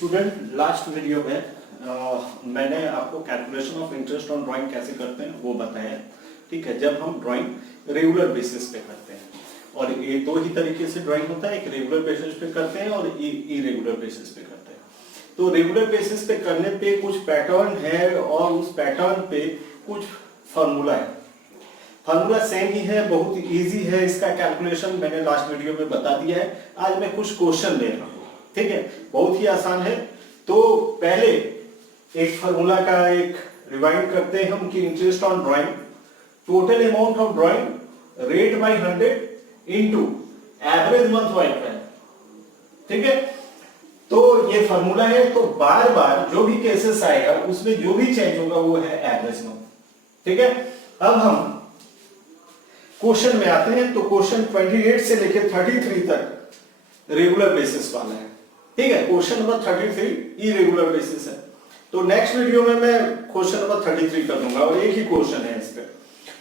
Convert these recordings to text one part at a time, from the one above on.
Student last video में मैंने आपको calculation of interest on drawing कैसे करते हैं वो बताया। ठीक है, जब हम ड्राइंग रेगुलर बेसिस पे करते हैं, और ये दो ही तरीके से ड्राइंग होता है, एक रेगुलर बेसिस पे करते हैं और इरेगुलर बेसिस पे करते हैं। तो रेगुलर बेसिस पे करने पे कुछ पैटर्न है और उस पैटर्न पे कुछ फार्मूला है। फार्मूला सेम ही है, बहुत इजी है इसका कैलकुलेशन, मैंने लास्ट वीडियो में बता दिया है। आज मैं कुछ क्वेश्चन ले रहा हूँ, ठीक है, बहुत ही आसान है। तो पहले एक फार्मूला का एक रिवाइंड करते हैं हम कि interest on drawing, total amount of drawing rate by 100 into average month by 12। ठीक है, तो ये फार्मूला है। तो बार बार जो भी केसेस आएगा उसमें जो भी चेंज होगा वो है एवरेज मंथ। ठीक है, अब हम क्वेश्चन में आते हैं। तो क्वेश्चन 28 से लेकर 33 तक रेगुलर बेसिस वाला है। ठीक है, क्वेश्चन नंबर 33 इरेगुलर बेसिस है। तो नेक्स्ट वीडियो में मैं क्वेश्चन नंबर 33 कर दूंगा और एक ही क्वेश्चन है इस पे।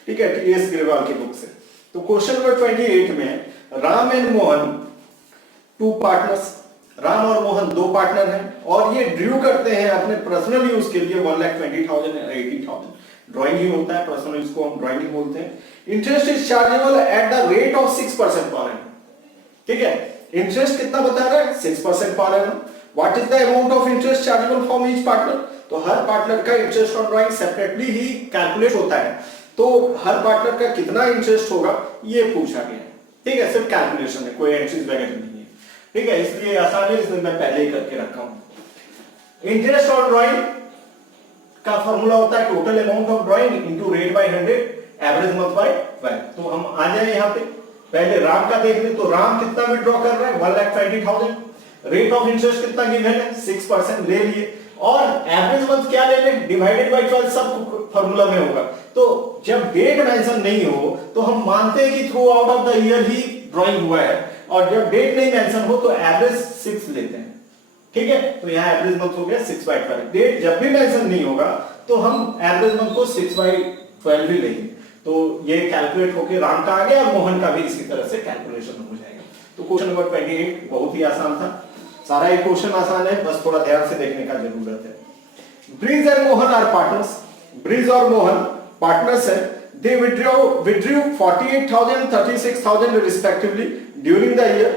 ठीक है, टीएस ग्रेवाल की बुक से। तो क्वेश्चन नंबर 28 में Ram and Mohan two partners, Ram और मोहन दो पार्टनर हैं और ये ड्रू करते हैं अपने पर्सनल यूज के लिए 1,20,000 और 80,000। ड्राइंग ही होता है, पर्सनल यूज को हम ड्राइंग ही बोलते हैं। Interest is chargeable at the rate of 6% per annum. ठीक है, इंटरेस्ट कितना बता रहा है? 6% per annum. What is the amount of interest chargeable from each partner? तो हर पार्टनर का interest on drawing separately he calculate होता है। तो हर पार्टनर का कितना इंटरेस्ट होगा ये पूछा गया है। ठीक है, सिर्फ कैलकुलेशन है, कोई एंट्रीज वगैरह नहीं है। ठीक है, इसलिए आसान है, इसलिए मैं पहले ही करके रखा हूं। इंटरेस्ट ऑन ड्राइंग का फॉर्मूला होता है total amount of drawing into rate by 100 average month by 12। तो हम आ जाए यहां पे, पहले राम का देख ले। तो राम कितना विड्रॉ कर रहा है? 1,20,000। रेट ऑफ इंटरेस्ट कितना गिवन है? 6% ले लिए। और एवरेज मंथ क्या ले लें? डिवाइडेड बाय 12, सब फार्मूला में होगा। तो जब डेट मेंशन नहीं हो तो हम मानते हैं कि through out of the year he drawing हुआ है, और जब डेट नहीं मेंशन हो तो एवरेज 6 लेते हैं। ठीक है, तो यहां एवरेज मंथ हो गया 6/12। डेट जब भी मेंशन नहीं होगा तो हम एवरेज मंथ को 6/12 ही लेंगे। तो ये कैलकुलेट होके राम का आ गया और मोहन का भी इसी तरह से कैलकुलेशन हो जाएगा। तो क्वेश्चन नंबर 28 बहुत ही आसान था। सारा एक क्वेश्चन आसान है, बस थोड़ा ध्यान से देखने का जरूरत है। Brij and Mohan are partners, Brij और मोहन पार्टनर्स हैं। They withdrew 48,000, 36,000 respectively during the year,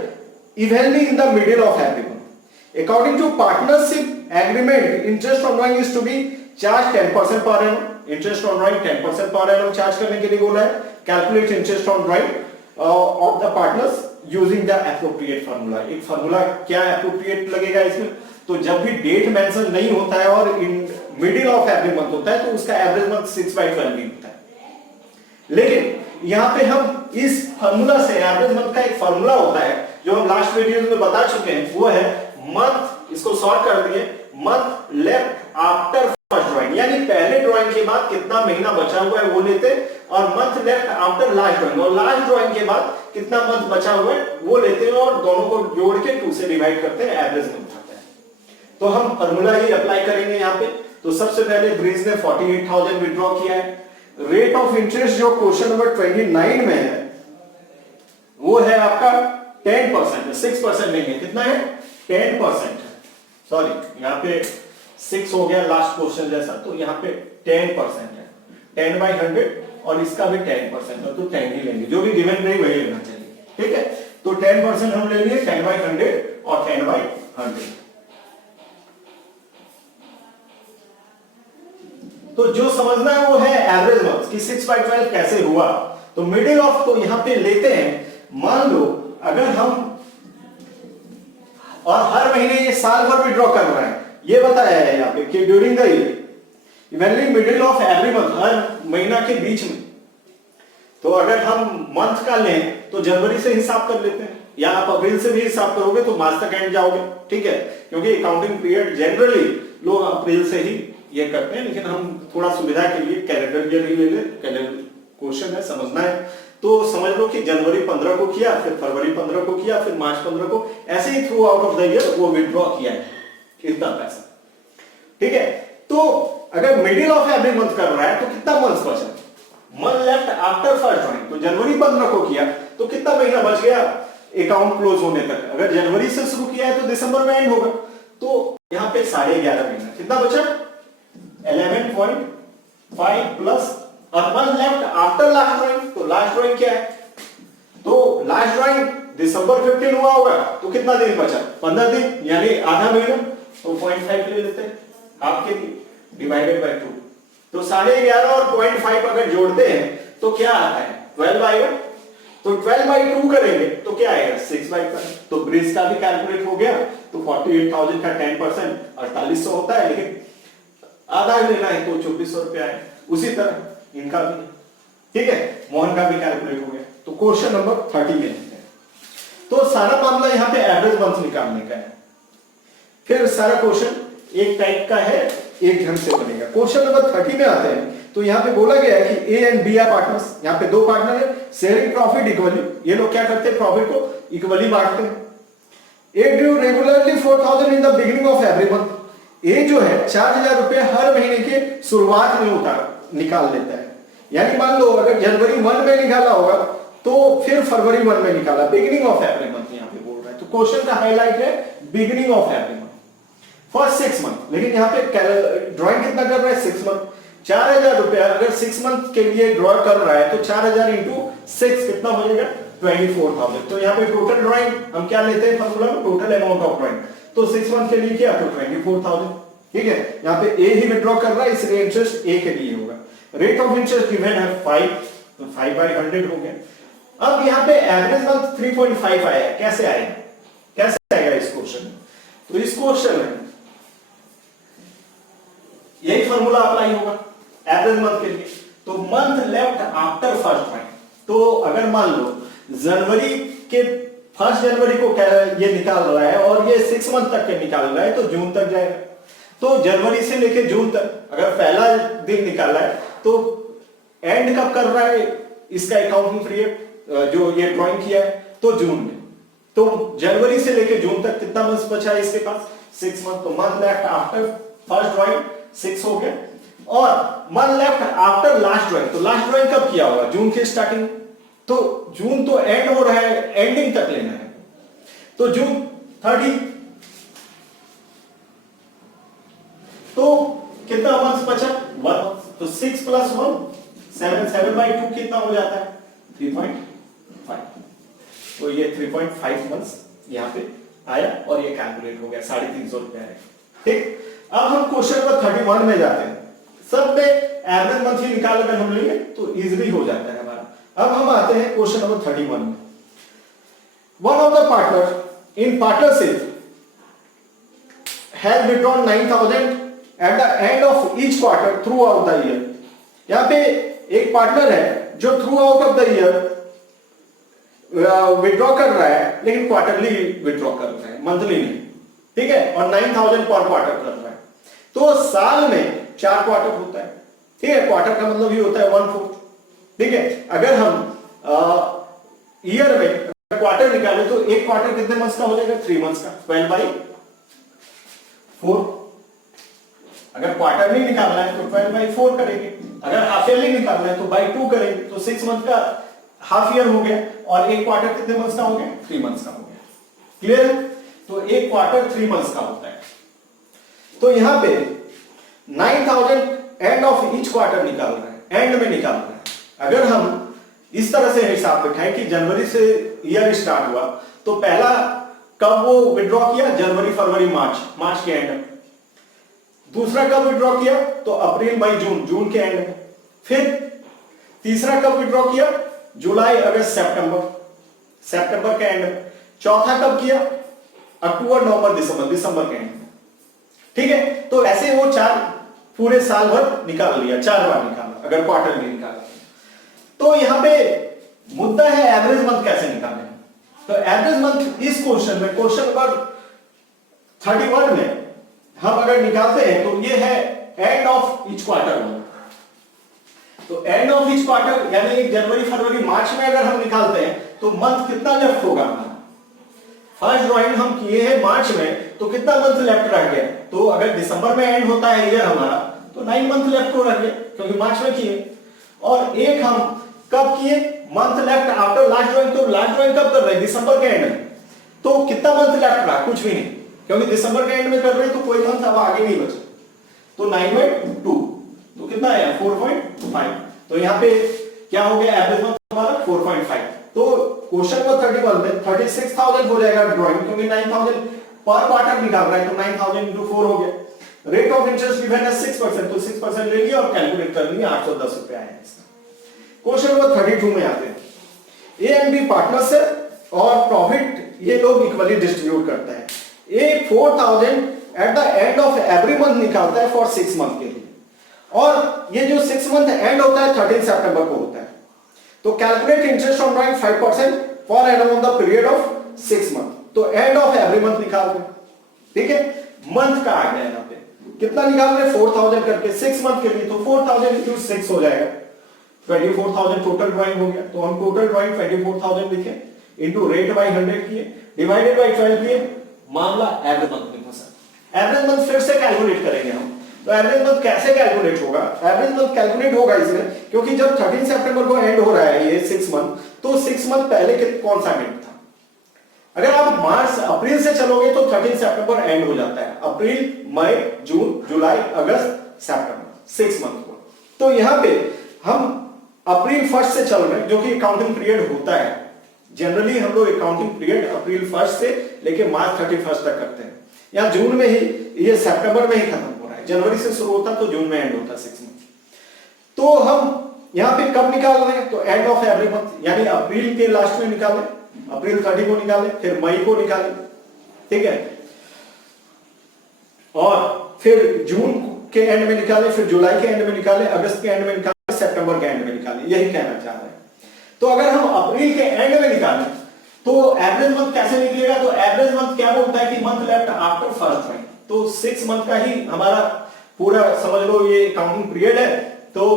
evenly in the middle of every month. According to partnership agreement, interest on drawing is to be charged 10% per annum. Interest on drawing 10% per annum charge करने के लिए बोला है। Calculate interest on drawing of the partners using the appropriate formula. एक formula क्या appropriate लगेगा इसमें? तो जब भी डेट मेंशन नहीं होता है और in middle of every month होता है तो उसका एवरेज मंथ 6/12 भी होता है। लेकिन यहां पे हम इस फार्मूला से, एवरेज मंथ का एक फार्मूला होता है जो हम लास्ट वीडियो में बता चुके हैं, वो है मंथ, इसको सॉल्व कर दिए, month left after first drawing, यानी पहले ड्राइंग के बाद कितना महीना बचा हुआ है वो लेते, और month left after last drawing, और लास्ट ड्राइंग के बाद कितना मंथ बचा हुआ है वो लेते हैं और दोनों को जोड़ के 2 से डिवाइड करते हैं, एवरेज मंथ आता है। तो हम फार्मूला ही अप्लाई करेंगे यहां पे। तो सबसे पहले ब्रिज ने 48,000 विड्रॉ किया है। रेट ऑफ इंटरेस्ट जो क्वेश्चन नंबर 29 में है वो है आपका 10% है, 6% नहीं है। कितना है? 10%। सॉरी, यहाँ पे 6 हो गया लास्ट क्वेश्चन जैसा, तो यहाँ पे 10% है। 10/100 और इसका भी 10% है, तो 10 ही लेंगे, जो भी गिवन रही वही लेना चाहिए। ठीक है, तो 10% हम ले लिए, 10/100 और 10/100। तो जो समझना है वो है एवरेज मंथ कि 6/12 कैसे हुआ। तो मिडिल ऑफ तो यहां पे लेते हैं। मान लो अगर हम, और हर महीने ये साल भर विड्रॉ कर रहा है, ये बताया है यहां पे कि during the year evenly middle of every month, हर महीना के बीच में। तो अगर हम मंथ का लें तो जनवरी से हिसाब कर लेते हैं, या आप अप्रैल से भी हिसाब करोगे तो मार्च तक एंड जाओगे। ठीक है, क्योंकि अकाउंटिंग पीरियड जनरली लोग अप्रैल से ही ये करते हैं, लेकिन हम थोड़ा सुविधा के लिए कैलेंडर ईयर ही ले लें। कैलेंडर क्वेश्चन है, समझना है तो समझ लो कि जनवरी 15 को किया, फिर फरवरी 15 को किया, फिर मार्च 15 को, ऐसे ही throughout of the year वो विड्रॉ किया है इतना पैसा। ठीक है, तो अगर मिडिल ऑफ एवरी मंथ कर रहा है तो कितना मंथ बचा? Month left after first drawing, तो जनवरी 15 को किया तो कितना महीना बच गया अकाउंट क्लोज होने तक? अगर जनवरी से शुरू किया है तो दिसंबर में एंड होगा, तो यहाँ पे 11.5 महीना कितना बचा 11.5 प्लस और 1 लेफ्ट आफ्टर लास्ट ड्राइंग। तो लास्ट ड्राइंग क्या है, तो लास्ट ड्राइंग दिसंबर 15 हुआ होगा, तो कितना दिन बचा 15 दिन यानी आधा महीना। तो 0.5 ले लेते हैं हाफ के लिए डिवाइडेड बाय 2। तो 11.5 और 0.5 अगर जोड़ते हैं तो क्या आता है 12/1। तो 12/2 करेंगे तो क्या आएगा 6/5। तो ब्रिज का भी कैलकुलेट हो गया। तो 48,000 का 10% 4800 होता है, लेकिन आधा लेना है तो 2400 रुपया है। उसी तरह इनका भी ठीक है, मोहन का भी कैलकुलेट हो गया। तो क्वेश्चन नंबर 30 में लेते हैं। तो सारा मामला यहाँ पे एवरेज मंथ निकालने का है। फिर सारा क्वेश्चन एक टाइप का है, एक ढंग से बनेगा। क्वेश्चन नंबर 30 में आते हैं तो यहाँ पे बोला गया है कि A and B are partners. यहाँ पे 2 पार्टनर है, शेयरिंग प्रॉफिट इक्वली। ये लोग क्या करते हैं, प्रॉफिट को इक्वली बांटते हैं। ए due regularly 4,000 in the beginning of every month. ए जो है 4,000 रुपए हर महीने के शुरुआत में निकाल लेता है। यानी मान लो अगर जनवरी 1 में निकाला होगा तो फिर फरवरी 1 में निकाला, बिगिनिंग ऑफ एवरी मंथ यहाँ पे बोल रहा है। तो क्वेश्चन का हाईलाइट है beginning of every month for 6 month. लेकिन यहाँ पे ड्रॉइंग कितना कर रहा है 6 मंथ। 4,000 रुपया अगर 6 मंथ के लिए ड्रॉ कर रहा है तो 4,000 इंटू 6 कितना हो जाएगा 24,000। तो यहाँ पे टोटल ड्रॉइंग हम क्या लेते हैं फॉर्मूला में, टोटल अमाउंट ऑफ ड्रॉइंग। तो 6 मंथ के लिए क्या, तो 24,000। ठीक है, यहाँ पे ए ही विड्रॉ कर रहा है, इसलिए इंटरेस्ट ए के लिए होगा। रेट ऑफ इंटरेस्ट गिवन है 5, तो 5/100 हो गया। अब यहाँ पे एवरेज मंथ 3.5 आया, कैसे आएगा, कैसे आएगा इस क्वेश्चन में। तो इस क्वेश्चन में यही फॉर्मूला अप्लाई होगा एवरेज मंथ के लिए। तो month left after first drawing. तो अगर मान लो जनवरी के 1 जनवरी को ये निकाल रहा है और ये 6 मंथ तक के निकाल रहा है तो जून तक जाएगा। तो जनवरी से लेके जून तक अगर पहला दिन निकाला है तो एंड कब कर रहा है इसका अकाउंटिंग पीरियड जो ये ड्राइंग किया है, तो जून में। तो जनवरी से लेके जून तक कितना मंथ बचा है इसके पास 6 मंथ। तो month left after first drawing 6 हो गया और month left after last drawing. तो लास्ट ड्राइंग कब किया होगा, जून के स्टार्टिंग। तो जून तो एंड हो रहा है, एंडिंग तक लेना है। तो जून 30। तो कितना मंथ बचा 1। तो 6 + 1 7, 7/2 कितना हो जाता है 3.5। तो ये 3.5 मंथ्स यहाँ पे आया और ये कैलकुलेट हो गया 350 रुपया है। ठीक, अब हम क्वेश्चन नंबर 31 में जाते हैं। सब में एवरेज मंथ ही निकाल अगर हम लेंगे तो इजीली हो जाता है हमारा। अब हम आते हैं क्वेश्चन नंबर 31 में। One of the partner in partnership has withdrawn 9,000 at the end of each quarter through out the year. यहां पे एक पार्टनर है जो through out of the year withdraw कर रहा है, लेकिन क्वार्टरली विथड्रॉ कर रहा है, मंथली नहीं। ठीक है, और 9,000 पर क्वार्टर कर रहा है। तो साल में 4 क्वार्टर होता है। ठीक है, क्वार्टर का मतलब ये होता है 1/4। ठीक है, अगर हम ईयर में क्वार्टर निकाले तो एक क्वार्टर कितने मंथ्स का हो जाएगा 3 मंथ्स का, 12/4। अगर क्वार्टर नहीं निकालना है तो 12/4 करेंगे। अगर हाफ ईयरली निकालना है तो बाय 2 करेंगे। तो 6 मंथ का हाफ ईयर हो गया और एक क्वार्टर कितने मंथ्स का हो गया 3 मंथ्स का हो गया। क्लियर है, तो एक क्वार्टर 3 मंथ्स का होता है। तो यहां पे 9,000 एंड ऑफ ईच क्वार्टर निकाल रहा है, एंड में निकाल रहा है। अगर हम इस तरह से हिसाब बैठाएं कि जनवरी से ईयर स्टार्ट हुआ तो पहला कब वो विड्रॉ किया, जनवरी फरवरी मार्च के एंड में। दूसरा कब विड्रॉ किया, तो अप्रैल मई जून के एंड में। फिर तीसरा कब विड्रॉ किया, जुलाई अगस्त सितंबर के एंड में। चौथा कब किया, अक्टूबर नवंबर दिसंबर के एंड में। ठीक है, तो ऐसे वो 4 पूरे साल भर निकाल लिया, 4 बार निकाला अगर क्वार्टर में निकाला। तो यहां पे मुद्दा है एवरेज मंथ कैसे निकालें। तो एवरेज मंथ इस क्वेश्चन में, क्वेश्चन नंबर 31 में हम अगर निकालते हैं तो ये है एंड ऑफ ईच क्वार्टर। तो एंड ऑफ ईच क्वार्टर यानी जनवरी फरवरी मार्च में अगर हम निकालते हैं तो मंथ कितना लेफ्ट होगा हमारा। फर्स्ट ड्राइंग हम किए हैं मार्च में, तो कितना मंथ लेफ्ट रह गया। तो अगर दिसंबर में एंड होता है ईयर हमारा तो 9 मंथ लेफ्ट हो रह गया, क्योंकि मार्च में किए। और एक हम कब किए, month left after last drawing. तो लास्ट ड्राइंग कब कर रहे हैं, दिसंबर के एंड में। तो कितना मंथ लेफ्ट रहा, कुछ भी नहीं। क्योंकि दिसंबर के एंड में कर रहे हैं तो कोई मंथ अब आगे नहीं बचा, तो 9/2 तो कितना आया 4.5। तो यहाँ पे क्या हो गया एवरेज मंथ हमारा 4.5। तो क्वेश्चन नंबर 31 में 36,000 हो जाएगा ड्राइंग, क्योंकि 9,000 पर क्वार्टर निकाल रहा है तो 9,000 into 4 हो गया। रेट ऑफ इंटरेस्ट गिवन है 6%, तो 6% ले लिया और कैलकुलेट कर लिया, 810 रुपए आया इसका। क्वेश्चन नंबर 32 में आते हैं। ए एंड बी पार्टनर्स है और प्रॉफिट ये लोग इक्वली डिस्ट्रीब्यूट करते हैं। ए 4,000 at the end of every month निकालता है फॉर 6 मंथ के लिए, और ये जो 6 मंथ एंड होता है 13 सितंबर को होता है। तो calculate interest on drawing 5% for and on the period of 6 month. तो एंड ऑफ एवरी मंथ निकाल रहे हैं, ठीक है। मंथ का आ गया यहाँ पे कितना निकाल रहे हैं 4,000 करके 6 मंथ के लिए, तो 4,000 into 6 हो जाएगा 24,000 टोटल ड्राइंग हो गया। तो हम टोटल ड्राइंग 24,000 लिखे, इंटू रेट बाई 100 किए, डिवाइडेड बाई 12 किए, मामला एवरेज मंथ में फंसा। एवरेज मंथ फिर से कैलकुलेट करेंगे हम। तो एवरेज मंथ कैसे कैलकुलेट होगा? एवरेज मंथ कैलकुलेट होगा इसमें, क्योंकि जब 13 सितंबर को एंड हो रहा है ये 6 मंथ, तो 6 मंथ पहले कौन सा एंड था? अगर आप मार्च अप्रैल से चलोगे तो 13 सितंबर एंड हो जाता है, अप्रैल मई जून जुलाई अगस्त सितंबर 6 मंथ को। तो यहां पे हम अप्रैल 1 से चल रहे हैं, जो कि अकाउंटिंग पीरियड होता है। जनरली हम लोग अकाउंटिंग पीरियड अप्रैल 1 से लेके मार्च 31 तक करते हैं, या जून में ही, ये सितंबर में ही खत्म हो रहा है। जनवरी से शुरू होता तो जून में एंड होता 6 मंथ। तो हम यहां पे कब निकाल रहे हैं? तो एंड ऑफ एवरी मंथ, यानी अप्रैल के लास्ट में निकालें, अप्रैल 30 को निकालें, फिर मई को निकालें, ठीक है, और फिर जून के एंड में निकालें, फिर जुलाई के एंड में निकालें, अगस्त के एंड में निकालें, सितंबर के एंड में निकालें। यही कहना चाह रहे हैं। तो अगर हम अप्रैल के एंड में निकालें तो एवरेज मंथ कैसे निकलेगा? तो एवरेज मंथ क्या बोलता है कि month left after first drawing, तो 6 मंथ का ही हमारा पूरा समझ लो ये अकाउंटिंग पीरियड है। तो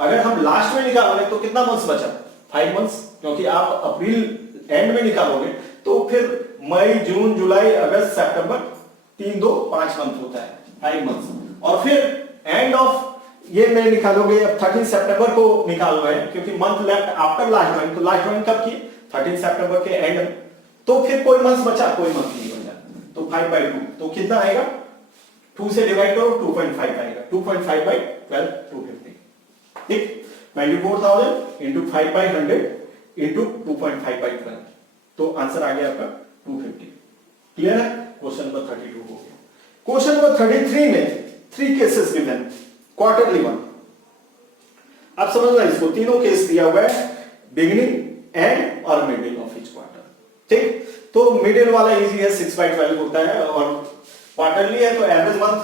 अगर हम लास्ट में निकाल रहे तो कितना मंथ्स बचा? 5 मंथ्स, क्योंकि आप अप्रैल एंड में निकालोगे तो फिर मई जून जुलाई अगस्त सितंबर 3 2 5 मंथ होता है, 5 मंथ्स। और फिर एंड ऑफ ये में निकालोगे, अब 13 सितंबर को निकाल रहे हैं, क्योंकि month left after last drawing, तो लास्ट ड्राइंग कब की? 13 सितंबर के एंड में। तो फिर कोई मंथ बचा? कोई मंथ नहीं बचा, तो 5/2। तो कितना आएगा? 2 से डिवाइड करो, 2.5 आएगा। 2.5/12 250, ठीक। 24,000 इंटू 5/100 इंटू 2.5/12, तो आंसर आ गया आपका 250। क्लियर है? क्वेश्चन नंबर 32 हो गया। क्वेश्चन नंबर 33 में 3 केसेस गिवन, क्वार्टरली वन। आप समझना इसको, तीनों केस दिया हुआ है, बिगिनिंग एंड और मिडिल ऑफ ईच क्वार्टर, ठीक। तो मिडिल वाला इजी है, 6/12 होता है, और क्वार्टरली है तो एवरेज मंथ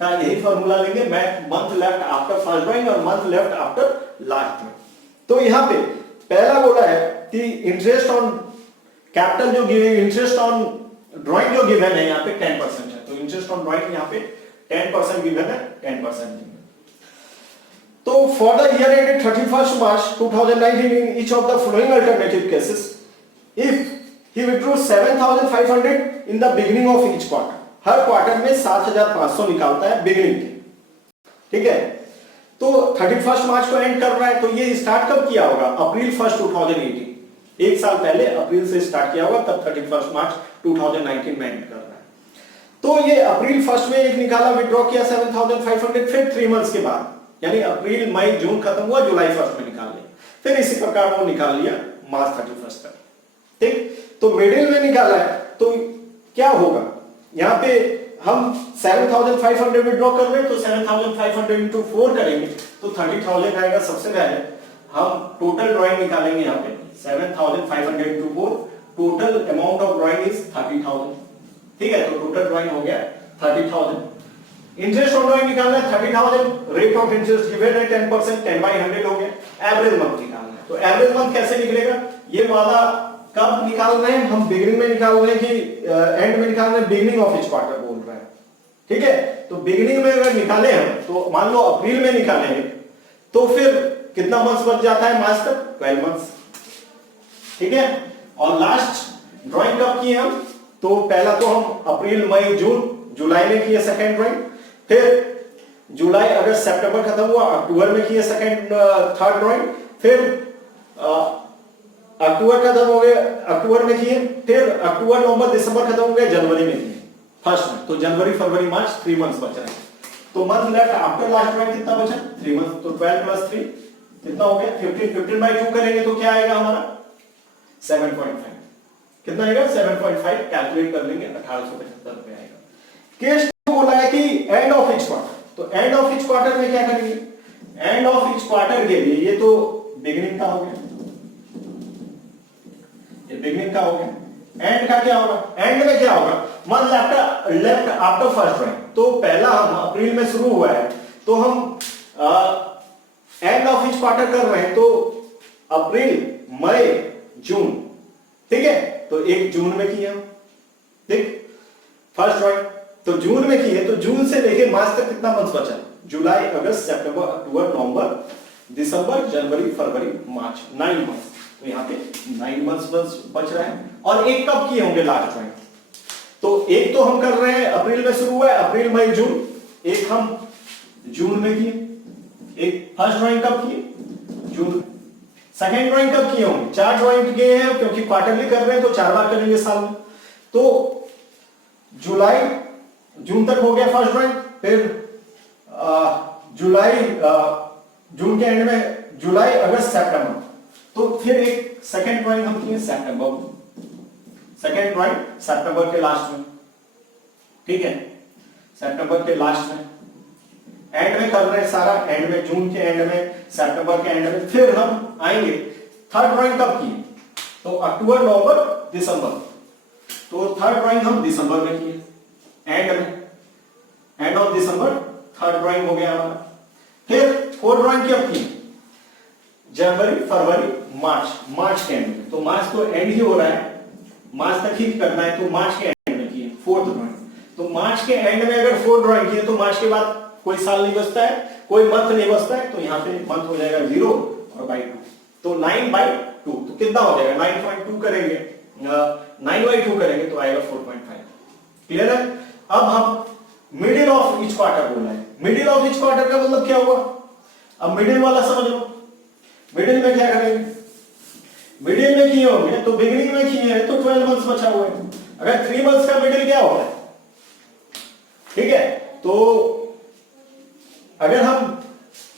का यही फॉर्मूला लेंगे, month left after first drawing और month left after last drawing. तो यहां पे पहला बोला है कि इंटरेस्ट ऑन कैपिटल जो इंटरेस्ट ऑन ड्राइंग जो गिवन है यहाँ पे 10% है, तो इंटरेस्ट ऑन ड्राइंग यहाँ पे 10% गिवन है, 10%। तो for the year ended 31st March 2019 in each of the following alternative cases, if he withdrew 7,500 in the beginning of each quarter, her quarter में 7,500 निकालता है बिगिनिंग के, ठीक है। तो 31st मार्च को एंड कर रहा है, तो ये स्टार्ट कब किया होगा? अप्रैल 1 2018, एक साल पहले अप्रैल से स्टार्ट किया होगा, तब 31st मार्च 2019 में एंड कर रहा है। तो ये अप्रैल 1 में एक निकाला, विड्रॉ किया 7,500, फिर 3 मंथ्स के बाद, यानी अप्रैल मई जून खत्म हुआ, जुलाई 1 में निकाल लिया, फिर इसी प्रकार वो निकाल लिया मार्च 31 तक, ठीक। तो मिडिल में निकाला है, तो क्या होगा? यहां पे हम 7,500 विड्रॉ कर रहे हैं, तो 7,500 into 4 करेंगे तो 30,000 आएगा। सबसे पहले हम टोटल ड्राइंग निकालेंगे, यहाँ पे 7,500 into 4, total amount of drawing is 30,000, ठीक है। तो टोटल ड्राइंग हो गया 30,000। इंटरेस्ट ऑन ड्राइंग निकालना है 30,000, रेट ऑफ इंटरेस्ट गिवन है 10%, 10/100 हो गया। एवरेज मंथ निकालना है, तो एवरेज मंथ कैसे निकलेगा? ये वाला कब निकाल रहे हैं हम? बिगिनिंग में निकाल रहे हैं कि एंड में निकाल रहे हैं? बिगिनिंग ऑफ ईच क्वार्टर बोल रहे हैं, ठीक है। तो बिगिनिंग में अगर निकाले हम, तो मान लो अप्रैल में निकालेंगे, तो फिर कितना मंथ्स बच जाता है मार्च तक? 12 मंथ्स, ठीक है। और लास्ट ड्राइंग कब किए हम? तो पहला तो हम अप्रैल मई जून जुलाई में किए सेकेंड ड्राइंग, फिर जुलाई अगस्त सितंबर खत्म हुआ, अक्टूबर में किए थर्ड ड्राइंग, फिर अक्टूबर खत्म हो गया, अक्टूबर में किए, फिर अक्टूबर नवंबर दिसंबर खत्म हो गया, जनवरी में किए, फर्स्ट में, तो जनवरी फरवरी मार्च 3 मंथ्स बच रहे हैं। तो month left after last drawing कितना बचा? 3 मंथ्स। तो 12 प्लस 3 कितना हो गया? 15। 15 बाई 2 करेंगे तो क्या आएगा हमारा? 7.5। कितना आएगा? 7.5। कैलकुलेट कर लेंगे, 1875 रुपए आएगा। केस बोला है कि एंड ऑफ ईच क्वार्टर, तो एंड ऑफ ईच क्वार्टर में क्या करेंगे? एंड ऑफ ईच क्वार्टर के लिए, ये तो बिगिनिंग का हो गया, ये बिगिनिंग का हो गया। एंड का क्या होगा? एंड में क्या होगा? Month left after first drawing, तो पहला हम अप्रैल में शुरू हुआ है, तो हम एंड ऑफ ईच क्वार्टर कर रहे हैं, तो अप्रैल मई जून, ठीक है। तो एक जून में किया, ठीक, फर्स्ट ड्राइंग तो जून में किए, तो जून से लेके मार्च तक कितना मंथ बचा? जुलाई अगस्त सितंबर अक्टूबर नवंबर दिसंबर जनवरी फरवरी मार्च, 9 मंथ्स। तो यहाँ पे 9 मंथ्स बच रहा है। और एक कब किए होंगे लास्ट ड्राइंग? तो एक तो हम कर रहे हैं अप्रैल में शुरू हुआ है, अप्रैल मई जून, एक हम जून में किए, एक फर्स्ट ड्राइंग कब किए? जून। सेकेंड ड्राइंग कब किए होंगे? 4 ड्राइंग किए हैं, क्योंकि क्वार्टरली कर रहे हैं तो 4 बार करेंगे साल में। तो जुलाई जून तक हो गया फर्स्ट ड्राइंग, फिर जुलाई जून के एंड में जुलाई अगस्त सितंबर, तो फिर एक सेकेंड ड्राइंग हम किए सितंबर में, सेकेंड ड्राइंग सितंबर के लास्ट में, ठीक है, सितंबर के लास्ट में। एंड में कर रहे हैं सारा, एंड में जून के एंड में, सितंबर के एंड में। फिर हम आएंगे थर्ड ड्राइंग कब किए? तो अक्टूबर नवंबर दिसंबर, तो थर्ड ड्राइंग हम दिसंबर में किए, एंड में, end of December third drawing हो गया हमारा। फिर फोर्थ ड्राइंग कब की? जनवरी फरवरी मार्च, मार्च के एंड में। तो मार्च तो एंड ही हो रहा है, मार्च तक ही करना है, तो मार्च के एंड में किए फोर्थ ड्राइंग। तो मार्च के एंड में अगर फोर्थ ड्राइंग किए, तो मार्च के बाद कोई साल नहीं बचता है, कोई मंथ नहीं बचता है, तो यहाँ पे मंथ हो जाएगा 0 और बाई 2, तो 9/2। तो कितना हो जाएगा? 9.2 करेंगे, 9/2 करेंगे तो आएगा 4.5। क्लियर है? अब हम मिडिल ऑफ ईच क्वार्टर बोला है। मिडिल ऑफ ईच क्वार्टर का मतलब क्या हुआ? अब मिडिल वाला समझ लो। मिडिल में क्या करेंगे? मिडिल में किए होंगे, तो बिगिनिंग में किए हैं, तो 12 मंथ्स बचा हुआ है। अगर 3 मंथ्स का मिडिल क्या होता है? ठीक है, तो अगर हम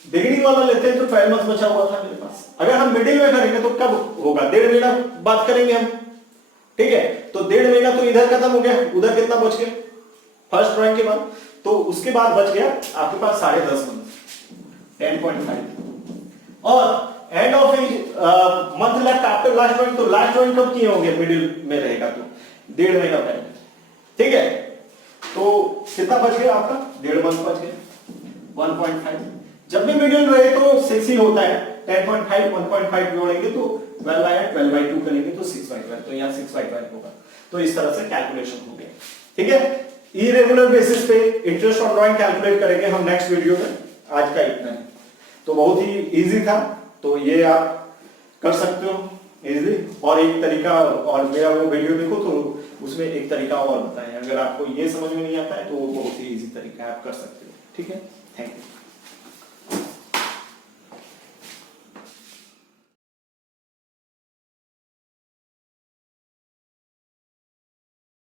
बिगिनिंग वाला लेते हैं तो 12 मंथ्स बचा हुआ था मेरे पास। अगर हम मिडिल में करेंगे तो कब होगा? 1.5 महीना बात करेंगे हम, ठीक है। तो 1.5 महीना तो इधर खत्म हो गया, उधर कितना बच गया फर्स्ट ड्राइंग के बाद? तो उसके बाद बच गया आपके पास 10.5 मंथ, 10.5। और end of month left after last drawing, तो लास्ट ड्राइंग कब किए होंगे? मिडिल में रहेगा, तो 1.5 महीना पहले, ठीक है। तो कितना बच गया आपका? 1.5 मंथ बच गया, 1.5। जब भी मिडिल रहे तो 6 ही होता है, 10.5 1.5 जोड़ेंगे तो 12 आया, 12/2 करेंगे तो 6/12, तो यहाँ 6/12 होगा। तो इस तरह से कैलकुलेशन हो गया, ठीक है। इरेगुलर बेसिस पे इंटरेस्ट ऑन ड्राइंग कैलकुलेट करेंगे हम नेक्स्ट वीडियो में। आज का इतना है, तो बहुत ही इजी था, तो ये आप कर सकते हो इजीली। और एक तरीका, और मेरा वो वीडियो देखो तो उसमें एक तरीका और बताएं, अगर आपको ये समझ में नहीं आता है तो वो बहुत ही इजी तरीका है, आप कर सकते हो, ठीक है। Thank you.